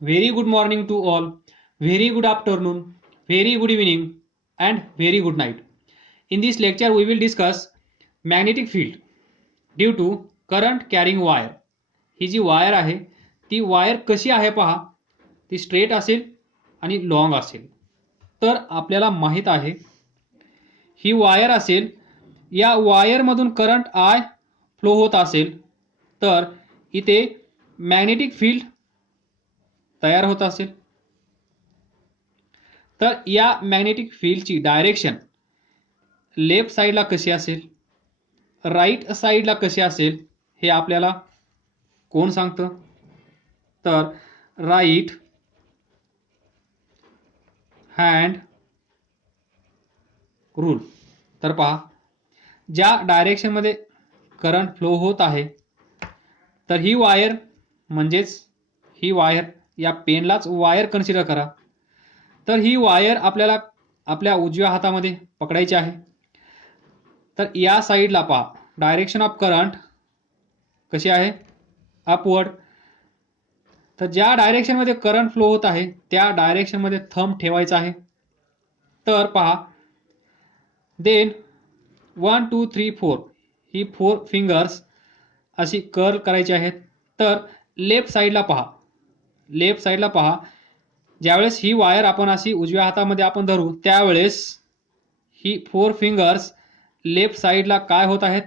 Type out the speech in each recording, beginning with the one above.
Very good morning to all, very good afternoon, very good evening, and very good night. In this lecture, we will discuss magnetic field due to current carrying wire. ही जी wire आहे ती wire कशी आहे पहा, ती straight असेल आणि लॉंग असेल. तर आपल्याला माहित आहे ही वायर असेल, या वायरमधून करंट आय फ्लो होत असेल तर इथे मॅग्नेटिक फील्ड तयार होत असेल. तर या मॅग्नेटिक फील्डची डायरेक्शन लेफ्ट साईडला कशी असेल, राईट साईडला कशी असेल हे आपल्याला कोण सांगतं? तर राईट हँड रूल. तर पहा, ज्या डायरेक्शनमध्ये करंट फ्लो होत आहे तर ही वायर म्हणजेच ही वायर, या पेनलाच वायर कन्सिडर करा. तर ही वायर आपल्याला आपल्या उजव्या हातामध्ये पकडायची आहे. तर या साईडला पहा, डायरेक्शन ऑफ करंट कशी आहे? अपवर्ड. तर ज्या डायरेक्शनमध्ये करंट फ्लो होत आहे त्या डायरेक्शनमध्ये थंब ठेवायचा आहे. तर पहा, देन 1 2 3 4 ही 4 फिंगर्स अशी कर्ल करायची आहेत. तर लेफ्ट साईडला पहा, लेफ्ट साईडला पहा, ज्यावेळेस ही वायर आपण अशी उजव्या हातामध्ये आपण धरू त्यावेळेस ही 4 फिंगर्स लेफ्ट साईडला काय होत आहेत?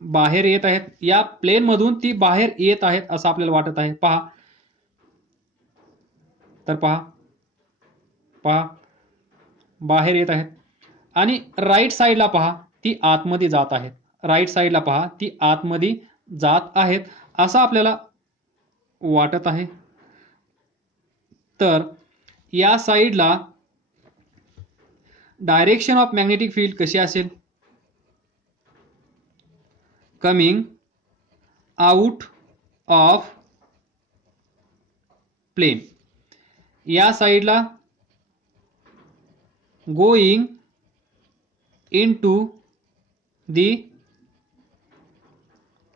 बाहेर येत आहेत. या प्लेन मधून ती बाहेर येत आहेत असं आपल्याला वाटत आहे. पहा, तर पहा पहा बाहेर येत आहेत. आणि राईट साईडला पहा, ती आतमध्ये जात आहेत. राईट साईडला पहा, ती आतमध्ये जात आहेत असं आपल्याला वाटत आहे. तर या साईडला डायरेक्शन ऑफ मॅग्नेटिक फील्ड कशी असेल? Coming out of plane. या साईडला गोईंग इनटू दी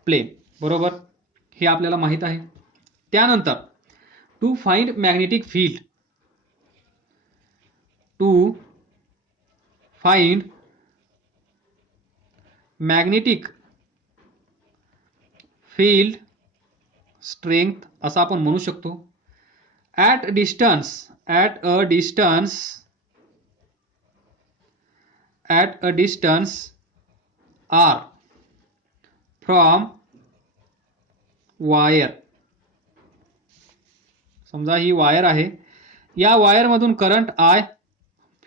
प्लेन. बरोबर, हे आपल्याला माहित आहे. त्यानंतर to find magnetic field, to find magnetic field strength असं आपण म्हणू शकतो. At a distance r from wire. समजा ही वायर आहे, या वायरमधून करंट आय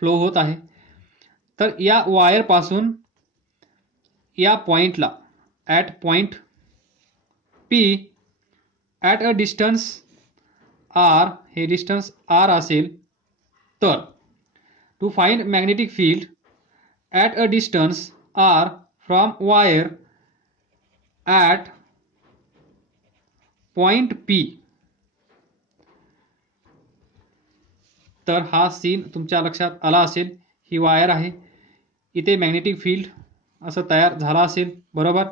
फ्लो होत आहे. तर या वायर पासून या पॉइंटला, at point P, at a distance r, हे डिस्टन्स आर असेल तर to find magnetic field at a distance r from wire at point P. तर हा सीन तुमच्या लक्षात आला असेल. ही वायर आहे, इथे मॅग्नेटिक फील्ड असं तयार झाला असेल. बरोबर,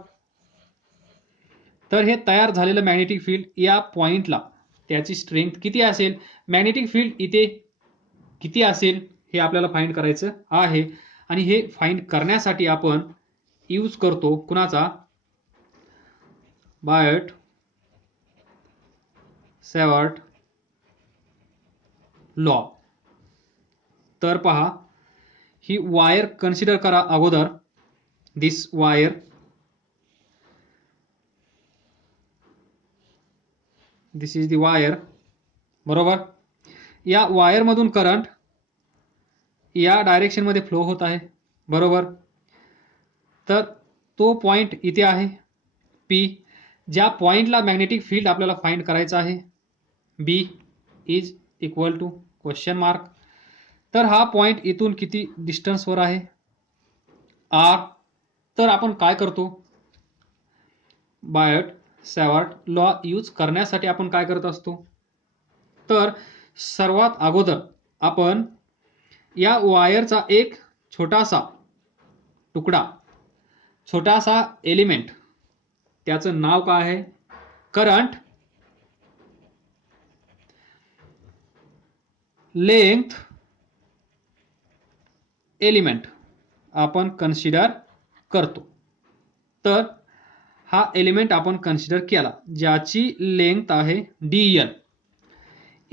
तर हे तयार झालेलं मॅग्नेटिक फील्ड या पॉइंटला त्याची स्ट्रेंथ किती असेल, मॅग्नेटिक फील्ड इथे किती असेल हे आपल्याला फाइंड करायचं आहे. आणि हे फाइंड करण्यासाठी आपण यूज करतो कुणाचा? Biot Savart law. तर पहा, ही वायर कन्सिडर करा अगोदर. This wire, this is the wire. बरोबर, या वायरमधून करंट या डायरेक्शनमध्ये फ्लो होत आहे. बरोबर, तर तो पॉइंट इथे आहे पी. ज्या पॉइंटला मॅग्नेटिक फील्ड आपल्याला फाइंड करायचं आहे, B is equal to question mark. तर हा पॉइंट इथून किती डिस्टन्सवर आहे? आर. तर आपण काय करतो? बायट सॅवर्ट लॉ यूज करण्यासाठी आपण काय करत असतो? तर सर्वात अगोदर आपण या वायरचा एक छोटासा तुकडा, छोटासा एलिमेंट, त्याचं नाव काय आहे? करंट लेंथ एलिमेंट आपण कन्सिडर करतो. तर हा एलिमेंट आपण कन्सिडर केला ज्याची लेंथ आहे dl.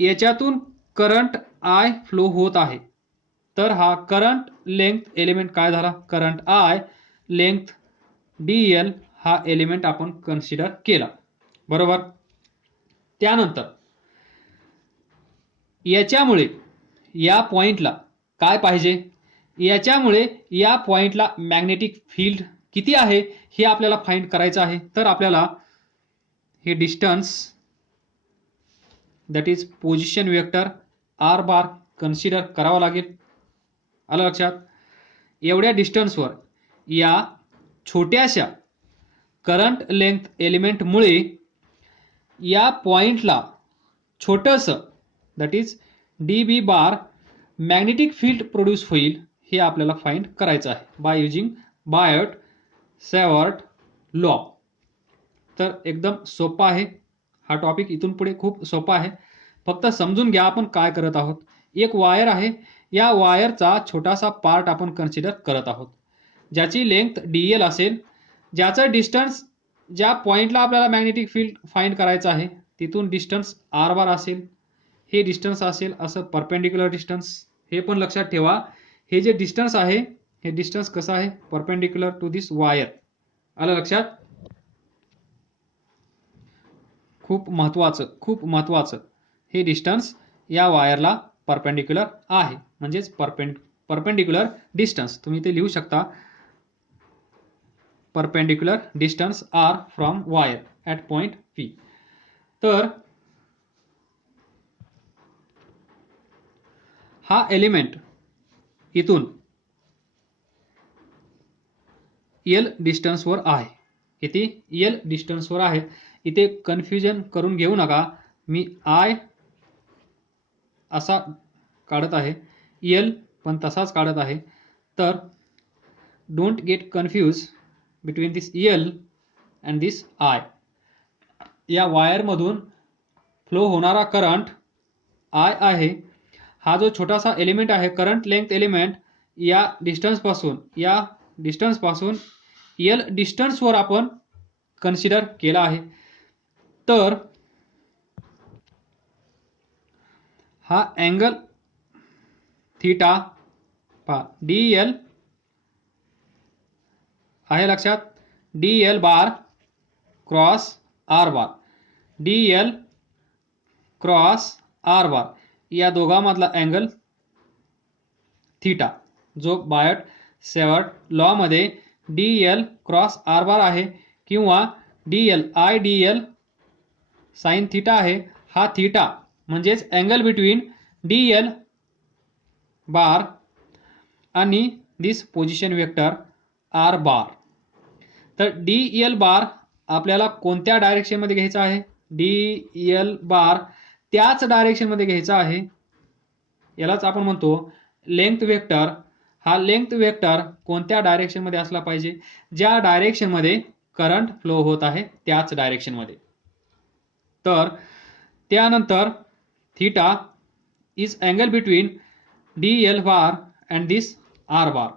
याच्यातून करंट I फ्लो होत आहे. तर हा करंट लेंथ एलिमेंट काय झाला? करंट I लेंथ dl हा एलिमेंट आपण कन्सिडर केला. बरोबर. त्यानंतर याच्यामुळे या पॉइंटला काय पाहिजे? याच्यामुळे या पॉइंटला मॅग्नेटिक फील्ड किती आहे हे आपल्याला फाइंड करायचं आहे. तर आपल्याला हे distance that is position vector r bar consider करावा लागेल. आलं लक्षात? एवढ्या डिस्टन्सवर या छोट्याशा करंट लेंथ एलिमेंटमुळे या पॉइंटला छोटंसं that is dB bar magnetic field produce होईल हे आपल्याला फाइंड करायचं आहे बाय युजिंग बायोट सॅवर्ट लॉ. तर एकदम सोपा आहे हा टॉपिक. इथून पुढे खूप सोपा आहे. फक्त समजून घ्या आपण काय करत आहोत. एक वायर आहे. या वायरचा छोटासा पार्ट आपण कन्सिडर करत आहोत ज्याची लेंथ dl असेल. ज्याचं डिस्टन्स ज्या पॉइंटला आपल्याला मॅग्नेटिक फील्ड फाइंड करायचं आहे तिथून डिस्टन्स r बार असेल. हे डिस्टन्स असेल असं परपेंडिक्युलर डिस्टन्स. हे पण लक्षात ठेवा. हे जे डिस्टन्स आहे हे डिस्टन्स कसं आहे? Perpendicular to this wire. आलं लक्षात? खूप महत्वाचं हे डिस्टन्स या वायरला परपेंडिक्युलर आहे. म्हणजेच परपेंडिक्युलर डिस्टन्स तुम्ही ते लिहू शकता. Perpendicular distance r from wire at point P. तर हा एलिमेंट इथून L डिस्टन्सवर आहे. किती? L डिस्टन्सवर आहे. इथे कन्फ्युजन करून घेऊ नका. मी I असा काढत आहे, L पण तसाच काढत आहे. तर don't get confuse between this L and this I. या वायरमधून फ्लो होणारा करंट I आहे. हा जो छोटासा एलिमेंट आहे करंट लेंथ एलिमेंट या डिस्टन्सपासून L डिस्टन्सवर आपण कन्सिडर केला आहे. तर हा अँगल थीटा पहा dl आहे लक्षात. dl बार क्रॉस r बार, dl क्रॉस r बार या दोघांमधला अँगल थीटा जो बायोट सॅवर्ट लॉ मध्ये dl क्रॉस r बार आहे किंवा dl साइन थीटा आहे. हा थीटा म्हणजेच अँगल बिटवीन dl बार आणि दिस पोझिशन वेक्टर r बार. तर dl बार आपल्याला कोणत्या डायरेक्शन मध्ये घ्यायचा आहे? dl बार त्याच डायरेक्शन मध्ये घ्यायचा आहे. यालाच आपण म्हणतो लेंथ वेक्टर. हा लेंथ वेक्टर कोणत्या डायरेक्शन मध्ये असला पाहिजे? ज्या डायरेक्शन मध्ये करंट फ्लो होत आहे त्याच डायरेक्शन मध्ये. तर त्यानंतर theta is angle between dl bar and this r बार.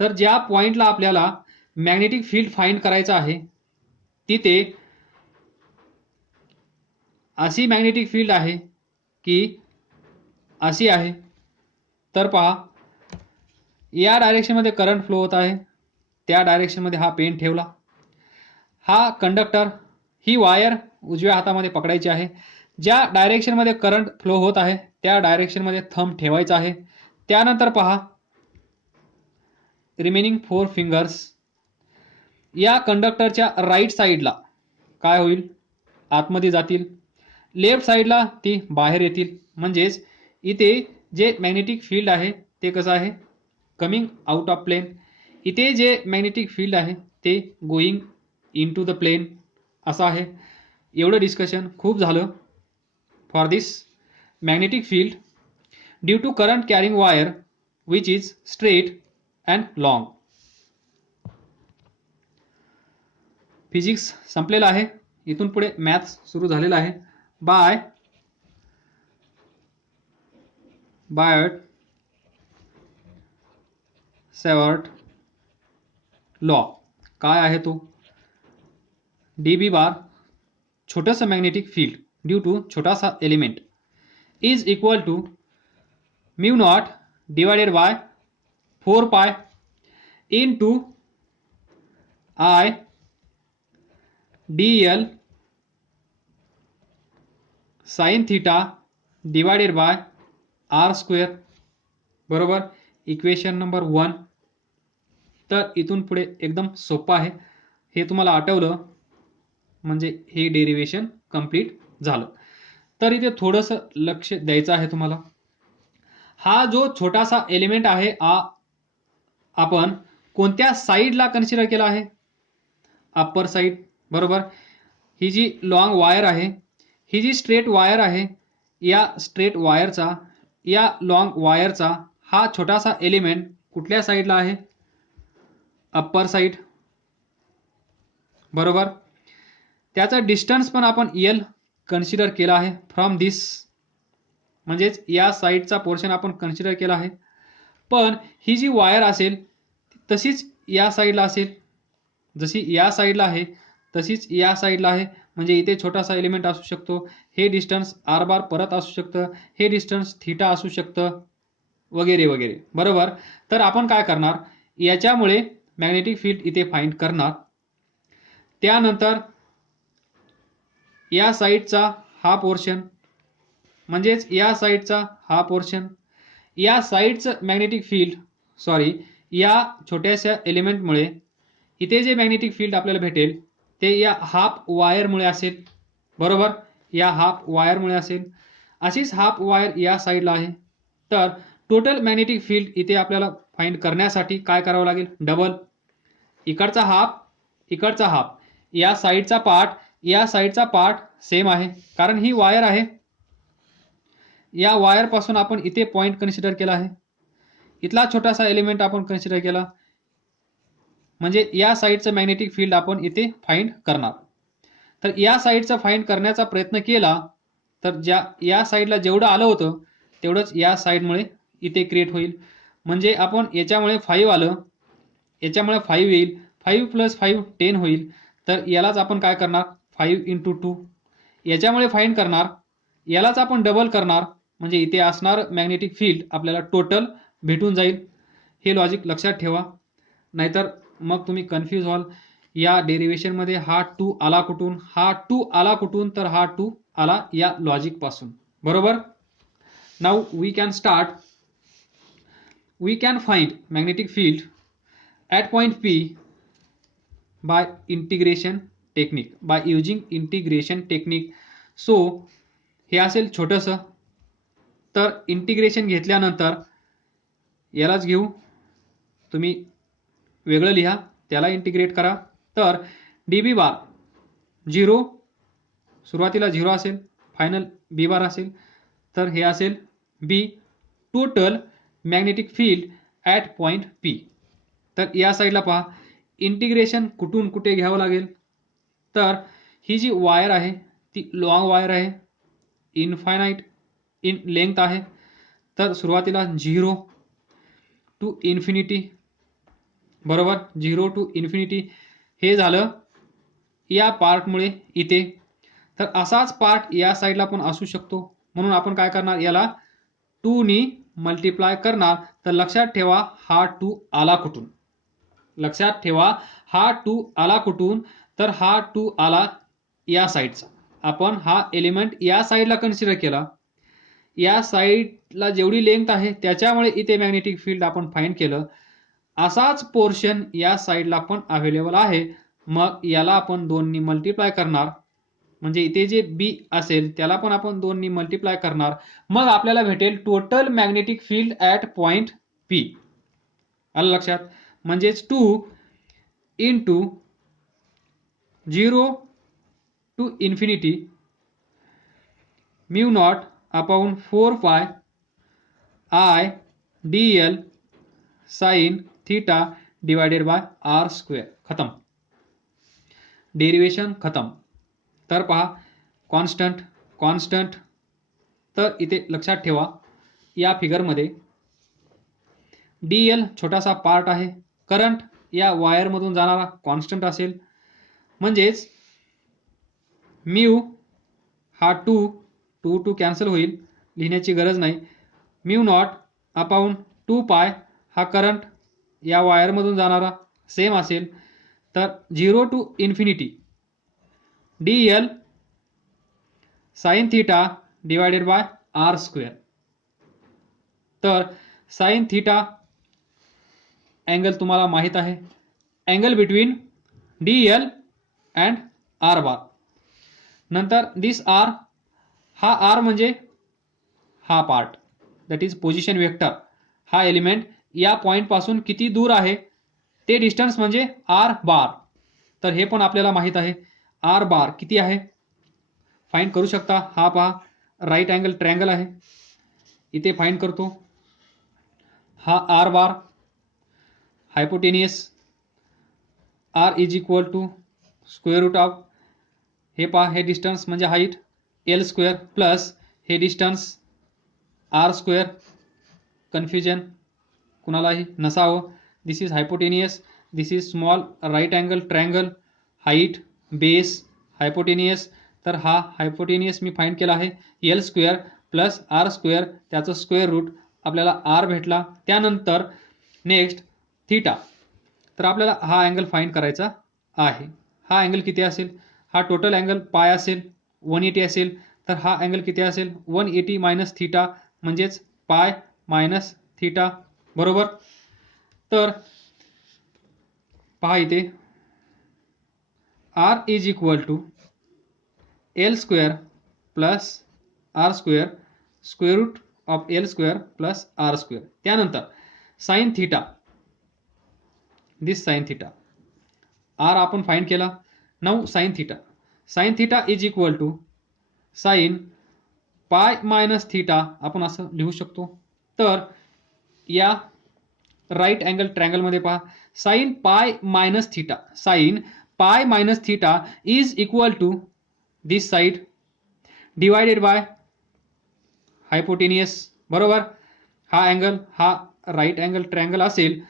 तर ज्या पॉइंटला आपल्याला मॅग्नेटिक फील्ड फाइंड करायचं आहे तिथे अशी मॅग्नेटिक फील्ड आहे की अशी आहे. तर पहा या डायरेक्शन मध्ये करंट फ्लो होत आहे. त्या डायरेक्शन मध्ये हा पेन ठेवला. हा कंडक्टर, ही वायर उजव्या हातामध्ये पकडायची आहे. ज्या डायरेक्शन मध्ये करंट फ्लो होत आहे त्या डायरेक्शन मध्ये थंब ठेवायचा आहे. त्यानंतर पहा रिमेनिंग 4 फिंगर्स या कंडक्टरच्या राईट साईडला काय होईल? आतमध्ये जातील. लेफ्ट साईडला ती बाहेर येतील. म्हणजेच इथे जे मॅग्नेटिक फील्ड आहे ते कसं आहे? Coming out of plane. इथे जे मॅग्नेटिक फील्ड आहे ते गोइंग इनटू द प्लेन असं आहे. एवढं डिस्कशन खूप झालं for this magnetic field due to current carrying wire which is straight and long. Physics संपलेला आहे. इथून पुढे मॅथ्स सुरू झालेला आहे. बाय. बायट सेवर्ट लॉ काय आहे तो? डीबी बार छोटंसं मॅग्नेटिक फील्ड ड्यू टू छोटासा element is equal to mu not divided by 4 pi into I dl sin theta divided by r square. बरोबर, इक्वेशन नंबर 1. तर इथून पुढे एकदम सोपं आहे. हे तुम्हाला आठवलं म्हणजे हे डेरिवेशन कंप्लीट झालं. तर इथे थोडंसं लक्ष द्यायचं आहे तुम्हाला. हा जो छोटासा एलिमेंट आहे आपण कोणत्या साईडला कन्सिडर केला आहे? Upper side. बरोबर, ही जी लॉंग वायर आहे, ही जी स्ट्रेट वायर आहे, या स्ट्रेट वायरचा या लॉंग वायरचा हा छोटासा एलिमेंट कुठल्या साईडला आहे? Upper side. बरोबर, त्याचा डिस्टन्स पण आपण एल कन्सिडर केला आहे फ्रॉम दिस, म्हणजेच या साईडचा पोर्शन आपण कन्सिडर केला आहे. पण ही जी वायर असेल तशीच या साईडला असेल, जशी या साईडला आहे तशीच या साईडला आहे. म्हणजे इथे छोटासा एलिमेंट असू शकतो, हे डिस्टन्स आर बार परत असू शकतं, हे डिस्टन्स थीटा असू शकतं, वगैरे वगैरे. बरोबर, तर आपण काय करणार, याच्यामुळे मॅग्नेटिक फील्ड इथे फाइंड करणार. त्यानंतर या साईडचा हा पोर्शन म्हणजेच या साईडचा हा पोर्शन, या साईडचं मॅग्नेटिक फील्ड या छोट्याशा एलिमेंटमुळे इथे जे मॅग्नेटिक फील्ड आपल्याला भेटेल ते या हाफ वायरमुळे असेल. बरोबर, या हाफ वायरमुळे असेल. अशीच हाफ वायर या साईडला आहे. तर टोटल मॅग्नेटिक फील्ड इथे आपल्याला फाइंड करण्यासाठी काय करावं लागेल? डबल. इकडचा हाफ या साईडचा पार्ट सेम आहे, कारण ही वायर आहे. या वायर पासून आपण इथे पॉइंट कन्सिडर केला आहे, इथला छोटासा एलिमेंट आपण कन्सिडर केला, म्हणजे या साईडचं मॅग्नेटिक फील्ड आपण इथे फाइंड करणार. तर या साईडचं फाइंड करण्याचा प्रयत्न केला तर या साईडला जेवढं आलं होतं तेवढंच या साईडमुळे इथे क्रिएट होईल. म्हणजे आपण याच्यामुळे 5 आलं, याच्यामुळे 5 येईल, 5 + 5 10 होईल. तर यालाच आपण काय करणार, 5 × 2. याच्यामुळे फाइंड करणार, यालाच आपण डबल करणार, म्हणजे इथे असणार मॅग्नेटिक फील्ड आपल्याला टोटल भेटून जाईल. हे लॉजिक लक्षात ठेवा, नाहीतर मग तुम्ही कन्फ्यूज व्हाल. या डेरिवेशनमध्ये हा 2 आला कुठून, हा 2 आला कुठून, तर हा 2 आला या लॉजिक पासून. बरोबर. Now we can start. We can find magnetic field at point P by integration technique, by using integration technique. So हे असेल छोटंसं. तर इंटिग्रेशन घेतल्यानंतर यालाच घेऊ, तुम्ही वेगळं लिहा, त्याला इंटिग्रेट करा. तर डीबी बार 0, सुरुवातीला 0 असेल, फायनल बी बार असेल, तर हे असेल B total magnetic field at point P. तर या साईडला पहा, इंटिग्रेशन कुठून कुठे घ्यावं लागेल. तर ही जी वायर आहे ती लॉंग वायर आहे, इनफायनाईट इन लेंथ आहे. तर सुरुवातीला 0 to इन्फिनिटी. बरोबर, 0 to इन्फिनिटी हे झालं या पार्टमुळे इथे. तर असाच पार्ट या साईडला पण असू शकतो, म्हणून आपण काय करणार, याला 2 नी मल्टिप्लाय करणार. तर लक्षात ठेवा हा 2 आला कुठून, लक्षात ठेवा हा 2 आला कुठून, तर हा 2 आला या साईडचा. आपण हा एलिमेंट या साईडला कन्सिडर केला, या साईडला जेवढी लेंथ आहे त्याच्यामुळे इथे मॅग्नेटिक फील्ड आपण फाइंड केलं. असाच पोर्शन या साईडला पण अवेलेबल आहे, मग याला आपण 2 नी मल्टिप्लाय करणार, म्हणजे इथे जे बी असेल त्याला पण आपण 2 नी मल्टिप्लाय करणार. मग आपल्याला भेटेल total magnetic field at point P. आलं लक्षात, म्हणजेच 2 × 0 to infinity mu naught upon 4 पाय I dl sine theta divided by r square. खतम, डेरिवेशन खतम. तर पहा, कॉन्स्टंट. तर इथे लक्षात ठेवा या फिगरमध्ये डी एल छोटासा पार्ट आहे, करंट या वायरमधून जाणारा कॉन्स्टंट असेल, म्हणजेच म्यू हा टू कॅन्सल होईल, लिहिण्याची गरज नाही. म्यू नॉट अपॉन 2 पाय हा करंट या वायरमधून जाणारा सेम असेल. तर 0 to infinity D l sine theta divided by R square. तर साइन थीटा अँगल तुम्हाला माहीत आहे, angle between d l and r bar. नंतर दिस आर, हा आर म्हणजे हा part, that is position vector. हा एलिमेंट या पॉइंट पासून किती दूर आहे ते डिस्टन्स म्हणजे आर बार. तर हे पण आपल्याला माहित आहे, आर बार किती आहे फाइंड करू शकता. हा पहा राईट अँगल ट्रायंगल आहे, इथे फाइंड करतो. हा R bar hypotenuse, R is equal to square root of, हे पहा हे डिस्टन्स म्हणजे हाईट एल स्क्वेअर प्लस हे डिस्टन्स आर स्क्वेअर. कन्फ्युजन कुणालाही नसावं. This is hypotenuse, this is small right angle triangle, height base hypotenuse. तर हा hypotenuse मी फाइंड केला आहे L square plus R square, त्याचं स्क्वेअर रूट आपल्याला आर भेटला. त्यानंतर नेक्स्ट थीटा, तर आपल्याला हा अँगल फाइंड करायचा आहे. हा अँगल किती असेल, हा टोटल अँगल पाय असेल 180 असेल, तर हा अँगल किती असेल 180 मायनस थीटा म्हणजेच पाय मायनस थीटा, बरोबर. तर पहा इथे r is equal to l square plus R square, square root of l square plus R square. त्यानंतर sine theta, this sine theta, r आपण फाइंड केला. Now sine theta, sine theta is equal to sine pi minus theta, आपण असं लिहू शकतो. तर या right angle ट्रायंगलमध्ये पहा sine pi minus theta, sine pi minus theta is equal to this side divided by hypotenuse, बरोबर. हा अँगल हा राईट अँगल ट्रायंगल असेल,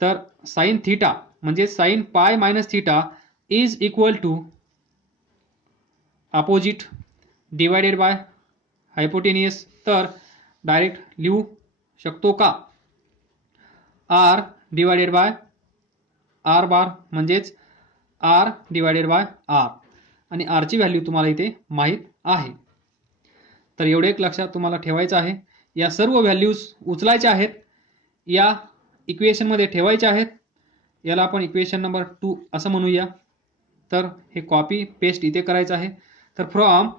तर साइन थीटा म्हणजे sine pi minus theta is equal to opposite divided by hypotenuse. तर direct लिहू शकतो का, r divided by r bar म्हणजेच आर डिवायडेड बाय आर, आणि आरची व्हॅल्यू तुम्हाला इथे माहीत आहे. तर एवढे एक लक्षात तुम्हाला ठेवायचं आहे, या सर्व व्हॅल्यूज उचलायच्या आहेत, या इक्वेशनमध्ये ठेवायच्या आहेत. याला आपण इक्वेशन नंबर 2 असं म्हणूया. तर हे कॉपी पेस्ट इथे करायचं आहे. तर from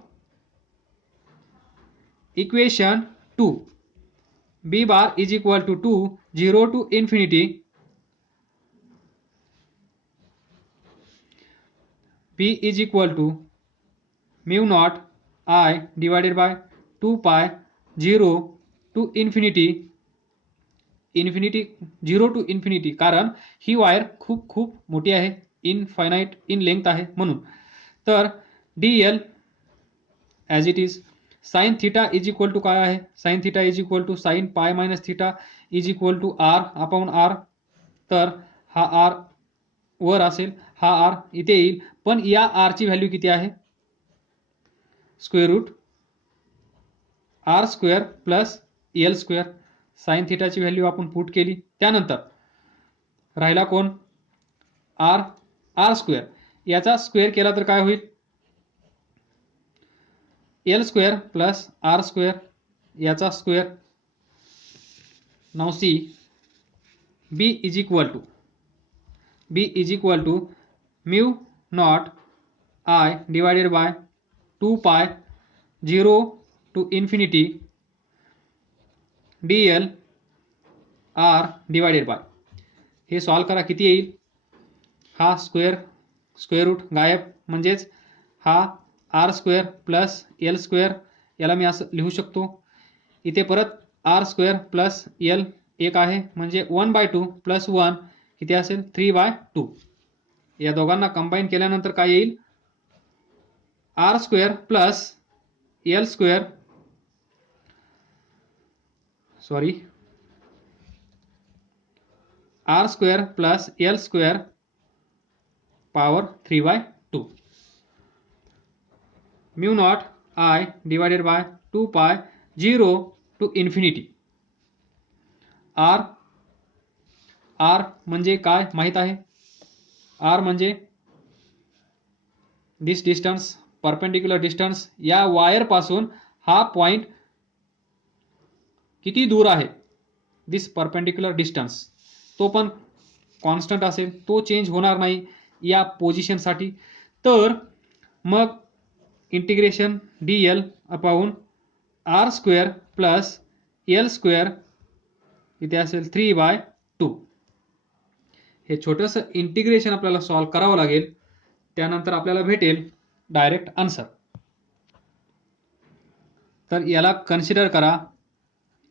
equation 2 b bar is equal to 2 0 to infinity b is equal to mu not I divided by 2 pi 0 to infinity, infinity 0 to infinity, कारण ही वायर खूप खूप मोठी आहे, इनफायनाइट इन लेंथ आहे म्हणून. तर d l as it is sine theta is equal to काय आहे, sine theta is equal to sine pi minus theta is equal to r upon r. तर हा आर वर असेल, हा आर इथे येईल, पण या आरची व्हॅल्यू किती आहे, square root R square plus L square. Sine थीटाची व्हॅल्यू आपण पुट केली. त्यानंतर राहिला कोण, आर, आर स्क्वेअर. याचा स्क्वेअर केला तर काय होईल, L square plus R square, याचा square. Now C B is equal to mu not I divided by 2 pi 0 to infinity D L R divided by, हे सॉल्व करा किती येईल, हा स्क्वेअर रूट गायब, म्हणजेच हा R square plus L square, याला मी असं लिहू शकतो. इथे परत आर स्क्वेअर प्लस एल एक आहे, म्हणजे 1/2 प्लस 1 किती असेल 3/2. या दोघांना कंबाईन केल्यानंतर काय येईल, R square plus L square sorry r² plus l² power 3/2 mu not I divided by 2 pi 0 to infinity r म्हणजे काय माहित आहे? r म्हणजे दिस डिस्टन्स परपेंडिक्युलर डिस्टन्स या वायर पासून हा पॉइंट किती दूर आहे दिस परपेंडिक्युलर डिस्टन्स तो पण कॉन्स्टंट असेल, तो चेंज होणार नाही या पोझिशनसाठी. तर मग integration dl upon r² plus l² इथे असेल 3/2. हे छोटंसं इंटिग्रेशन आपल्याला सॉल्व करावं लागेल, त्यानंतर आपल्याला भेटेल डायरेक्ट आन्सर. तर याला कन्सिडर करा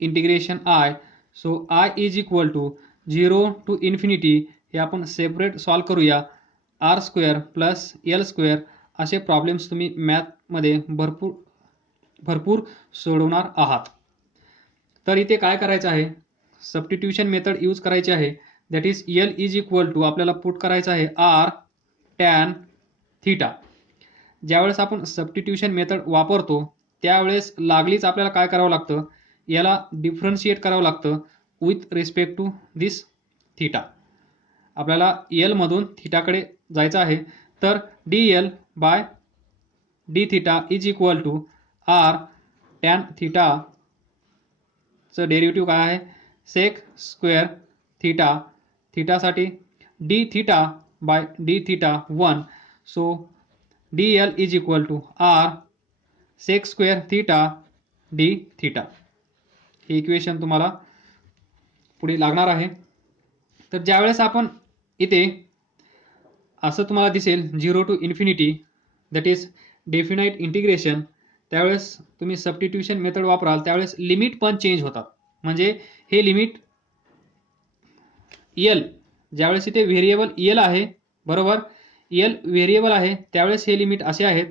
integration I. So I is equal to 0 to infinity. हे आपण सेपरेट सॉल्व करूया. r² प्लस l² असे प्रॉब्लेम्स तुम्ही मॅथमध्ये भरपूर सोडवणार आहात. तर इथे काय करायचं आहे, सबस्टिट्यूशन मेथड यूज करायची आहे. That is l is equal to आपल्याला पुट करायचं आहे r tan थीटा. ज्यावेळेस आपण सबस्टिट्यूशन मेथड वापरतो त्यावेळेस लागलीच आपल्याला काय करावं लागतं, याला डिफरन्शिएट करावं लागतं with respect to this theta. आपल्याला l मधून थीटाकडे जायचं आहे. तर dl by d theta is equal to r tan थीटाचं डेरिव्हेटिव्ह काय आहे, सेक स्क्वेअर थीटा. थीटासाठी d theta by d theta 1. So dl is equal to r sec square theta d theta. हे इक्वेशन तुम्हाला पुढे लागणार आहे. तर ज्यावेळेस आपण इथे असं तुम्हाला दिसेल 0 to infinity that is definite integration, त्यावेळेस तुम्ही सबस्टिट्यूशन मेथड वापराल त्यावेळेस लिमिट पण चेंज होतात. म्हणजे हे लिमिट l ज्यावेळेस इथे व्हेरिएबल l आहे, बरोबर, l व्हेरिएबल आहे त्यावेळेस हे लिमिट असे आहेत.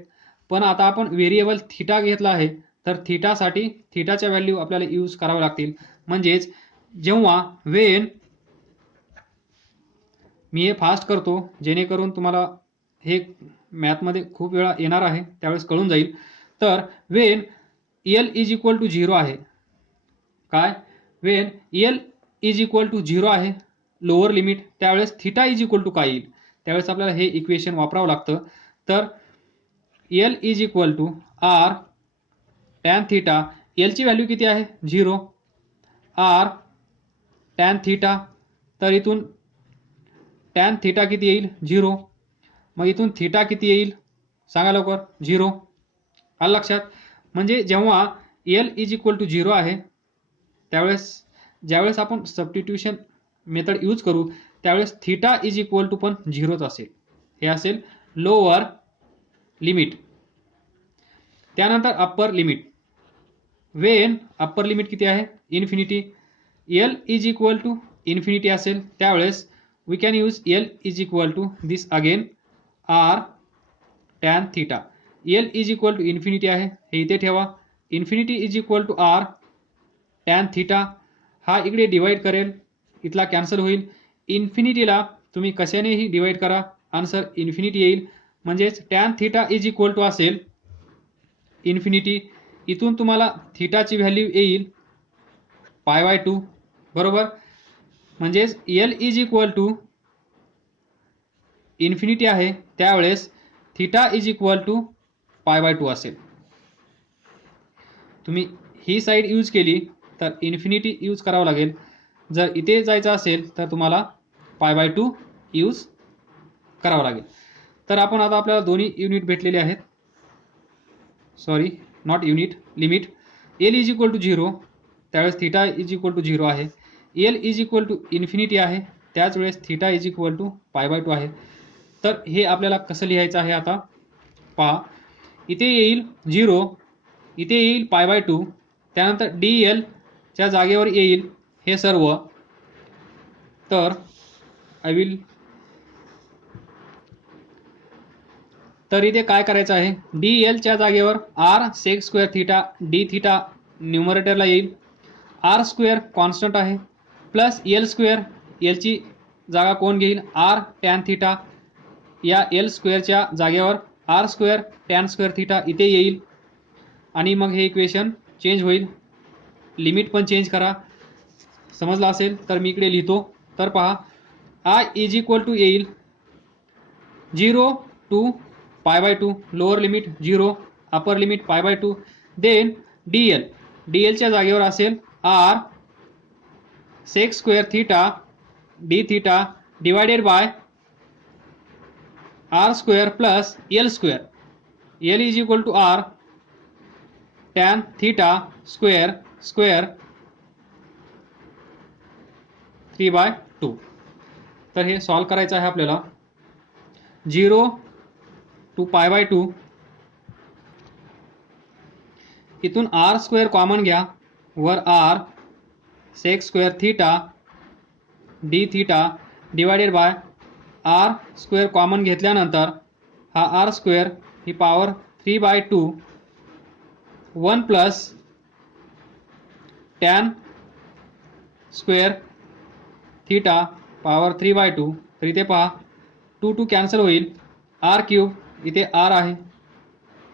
पण आता आपण व्हेरिएबल थीटा घेतला आहे तर थीटासाठी थीटाच्या व्हॅल्यू आपल्याला यूज करावं लागतील. म्हणजेच जेव्हा वेन मी हे फास्ट करतो जेणेकरून तुम्हाला हे मॅथमध्ये खूप वेळा येणार आहे त्यावेळेस कळून जाईल. तर when l is equal to 0 आहे, काय, when l is equal to 0 आहे लोअर लिमिट, त्यावेळेस थीटा इज इक्वल टू काय येईल, त्यावेळेस आपल्याला हे इक्वेशन वापरावं लागतं. तर l is equal to r tan theta, l ची व्हॅल्यू किती आहे 0, r टॅन थीटा, तर इथून टॅन थीटा किती येईल 0. मग इथून थीटा किती येईल सांगा लवकर, 0. आलं लक्षात. म्हणजे जेव्हा l इज इक्वल टू 0 आहे त्यावेळेस ज्यावेळेस आपण सबस्टिट्यूशन मेथड यूज करू त्यावेळेस थीटा इज इक्वल टू पण 0च असेल. हे असेल लोअर लिमिट. त्यानंतर upper limit. When upper limit किती आहे infinity, l is equal to infinity असेल त्यावेळेस we can use l is equal to this again r tan theta. l is equal to infinity आहे हे इथे ठेवा, infinity is equal to r tan theta. हा इकडे डिवाइड करेल, इथला कॅन्सल होईल. इन्फिनिटीला तुम्ही कशानेही डिवाइड करा, आन्सर इन्फिनिटी येईल. म्हणजेच tan theta is equal to असेल इन्फिनिटी. इथून तुम्हाला थीटाची व्हॅल्यू येईल π/2, बरोबर. म्हणजेच l is equal to infinity आहे त्यावेळेस थीटा इज इक्वल टू π/2 असेल. तुम्ही ही साईड यूज केली तर इन्फिनिटी यूज करावं लागेल. जर इथे जायचं असेल तर तुम्हाला π/2 यूज करावं लागेल. तर आपण आता आपल्याला दोन्ही युनिट भेटलेले आहेत, sorry not unit, limit. l is equal to 0 त्यावेळेस थीटा इज इक्वल टू 0 आहे, l is equal to infinity आहे त्याच वेळेस थीटा इज इक्वल टू π/2 आहे. तर हे आपल्याला कसं लिहायचं आहे आता पहा. इथे येईल 0, इथे येईल π/2, त्यानंतर dl च्या जागेवर येईल हे सर्व. तर आय विल, तर इथे काय करायचं आहे, dl च्या जागेवर r sec square theta d theta न्यूमरेटरला येईल, आर स्क्वेअर कॉन्स्टंट आहे प्लस एल स्क्वेअर, एलची जागा कोण घेईल आर टॅन थिटा, या एल स्क्वेअरच्या जागेवर R square tan square theta इथे येईल आणि मग हे इक्वेशन चेंज होईल. लिमिट पण चेंज करा. समजलं असेल तर मी इकडे लिहितो. तर पहा आय इज इक्वल टू येईल 0 to pi by 2, lower limit 0, upper limit pi by 2. Then d एलच्या जागेवर असेल r sec square theta D theta divided by R square plus L square. L is equal to r tan theta square square 3/2. तर हे solve करायचं आहे आपल्याला. 0 to pi by 2, इथून R square common घ्या, वर R sec square theta D theta divided by R square common घेतल्यानंतर हा आर स्क्वेअर ही power 3/2 1 plus tan square theta power 3/2. तर इथे पहा 2 कॅन्सल होईल, आर क्यूब इथे आर आहे,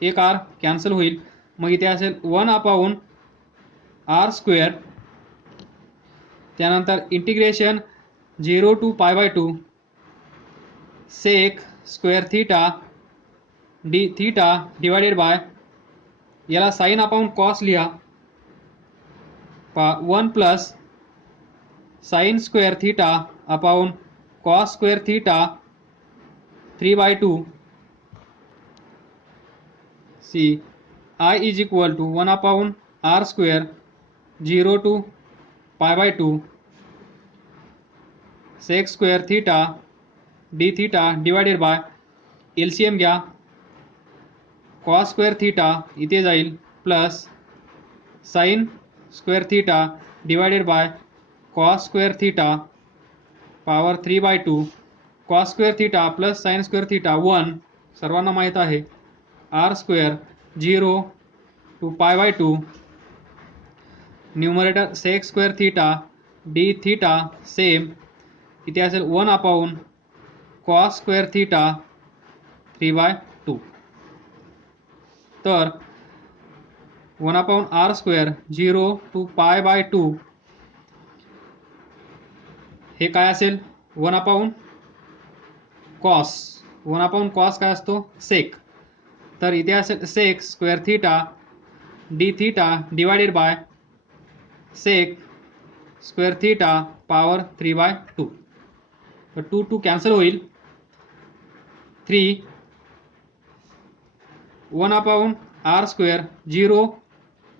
एक आर कॅन्सल होईल, मग इथे असेल 1/r². त्यानंतर integration 0 to pi by 2 sec square theta D theta divided by, याला साइन अपॉन कॉस लिहा, 1 plus sine square theta upon cos square theta 3/2. See I is equal to 1/r², 0 to pi by 2 sec square theta D theta divided by, LCM घ्या, cos square theta इथे जाईल plus sine square theta divided by cos square theta power 3/2. Cos square theta plus sine square theta 1, सर्वांना माहीत आहे, r², 0 to pi by 2, numerator sec square theta D theta same, इथे असेल 1/कॉस square theta 3/2. तर 1/r², 0 to pi by 2 हे काय असेल 1/कॉस. 1/कॉस काय असतो सेक, तर इथे असेल sec square theta D theta divided by sec square theta power 3/2. तर 2 कॅन्सल होईल, 3 1/r², 0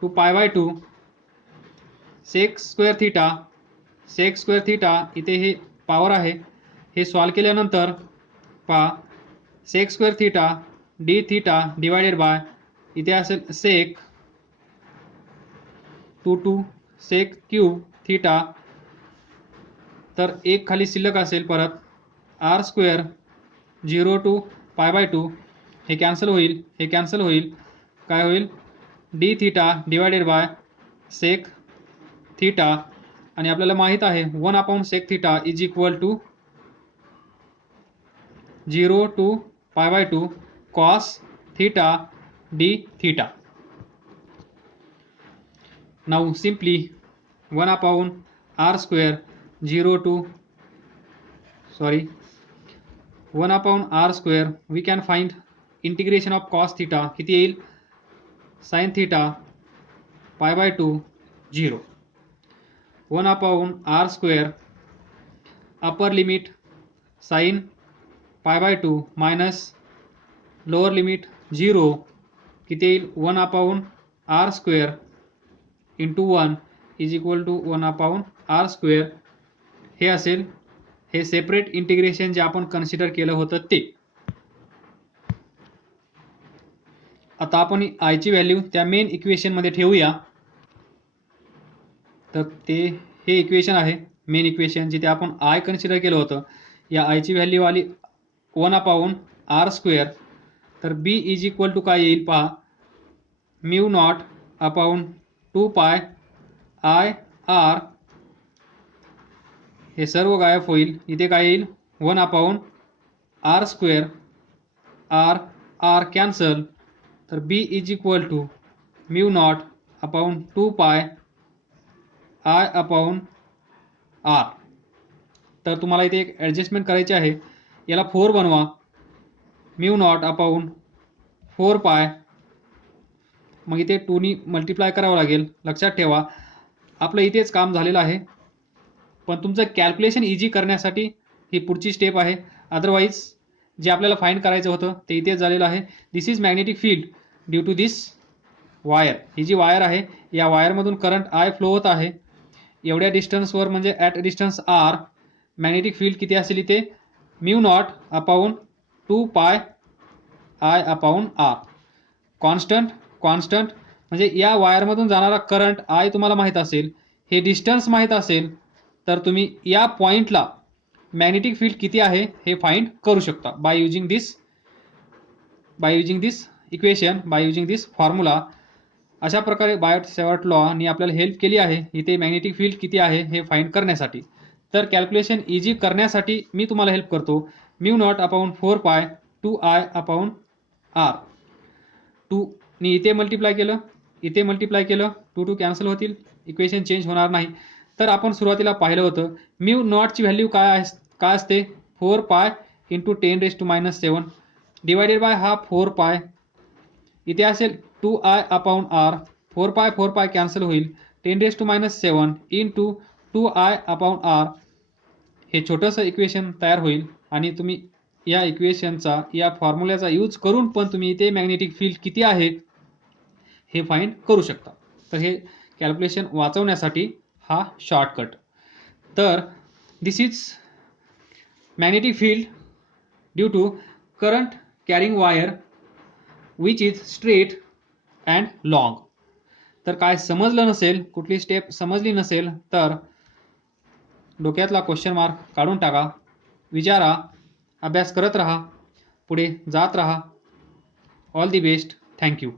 to pi by 2 sec square theta इथे हे पॉवर आहे, हे सॉल्व केल्यानंतर पहा sec square theta D theta divided by, इथे असेल सेक 2 सेक क्यूब थिटा, तर एक खाली शिल्लक असेल, परत r², 0 टू पाय बाय 2 हे कॅन्सल होईल, हे कॅन्सल होईल, काय होईल D theta divided by sec theta, आणि आपल्याला माहीत आहे 1/सेक theta is equal to 0 to pi by 2 cos theta D theta. Now simply 1/r², 0 to 1/r², we can find integration of cos theta किती येईल, sine theta pi by 2 0. 1/r², upper limit sine pi by 2 minus lower limit 0, किती येईल 1/r² into 1 is equal to 1/r². हे असेल, हे separate integration जे आपण consider केलं होतं ते. आता आपण आयची व्हॅल्यू त्या मेन इक्वेशनमध्ये ठेवूया. तर ते हे इक्वेशन आहे मेन इक्वेशन, जिथे आपण आय कन्सिडर केलं होतं. या आयची व्हॅल्यू आली 1/r². तर बी इज इक्वल टू काय येईल पहा, μ0/2π I आर हे सर्व गायब होईल. इथे काय येईल 1/r². R r cancel. तर b is equal to μ0/2π I/r. तर तुम्हाला इथे एक ॲडजस्टमेंट करायची आहे. याला 4 बनवा. μ0/4π. मग इथे 2नी मल्टिप्लाय करावं लागेल. लक्षात ठेवा आपलं इथेच काम झालेलं आहे, पण तुमचं कॅल्क्युलेशन इझी करण्यासाठी ही पुढची स्टेप आहे. अदरवाईज जे आपल्याला फाइंड करायचं होतं ते इथेच झालेलं आहे. This is magnetic field due to this wire. ही जी वायर आहे या वायरमधून करंट I फ्लो होत आहे. एवढ्या डिस्टन्सवर म्हणजे at distance R magnetic field किती असेल इथे μ0/2π I/r. कॉन्स्टंट म्हणजे या वायरमधून जाणारा करंट I तुम्हाला माहीत असेल, हे डिस्टन्स माहीत असेल, तर तुम्ही या पॉईंटला मॅग्नेटिक फील्ड किती आहे हे फाइंड करू शकता by using this equation, by using this formula. अशा प्रकारे बायोट-सॅवर्ट लॉनी आपल्याला हेल्प केली आहे इथे मॅग्नेटिक फील्ड किती आहे हे फाइंड करण्यासाठी. तर कॅल्क्युलेशन इझी करण्यासाठी मी तुम्हाला हेल्प करतो. μ0/4π 2I/r. 2नी इथे मल्टिप्लाय केलं, इथे मल्टिप्लाय केलं, 2 कॅन्सल होतील, इक्वेशन चेंज होणार नाही. तर आपण सुरुवातीला पाहिलं होतं μ0ची व्हॅल्यू काय असते 4π × 10⁻⁷ डिवायडेड बाय हा 4π. इथे असेल 2I/r. 4π कॅन्सल होईल. 10⁻⁷ × 2I/r. हे छोटंसं इक्वेशन तयार होईल आणि तुम्ही या इक्वेशनचा, या फॉर्म्युल्याचा यूज करून पण तुम्ही इथे मॅग्नेटिक फील्ड किती आहे हे फाइंड करू शकता. तर हे कॅल्क्युलेशन वाचवण्यासाठी हा शॉर्टकट. तर this is magnetic field due to current carrying wire which is straight and long. तर काय समजलं नसेल, कुठली स्टेप समजली नसेल तर डोक्यातला क्वेश्चन मार्क काढून टाका, विचारा, अभ्यास करत राहा, पुढे जात राहा. All the best. थँक्यू.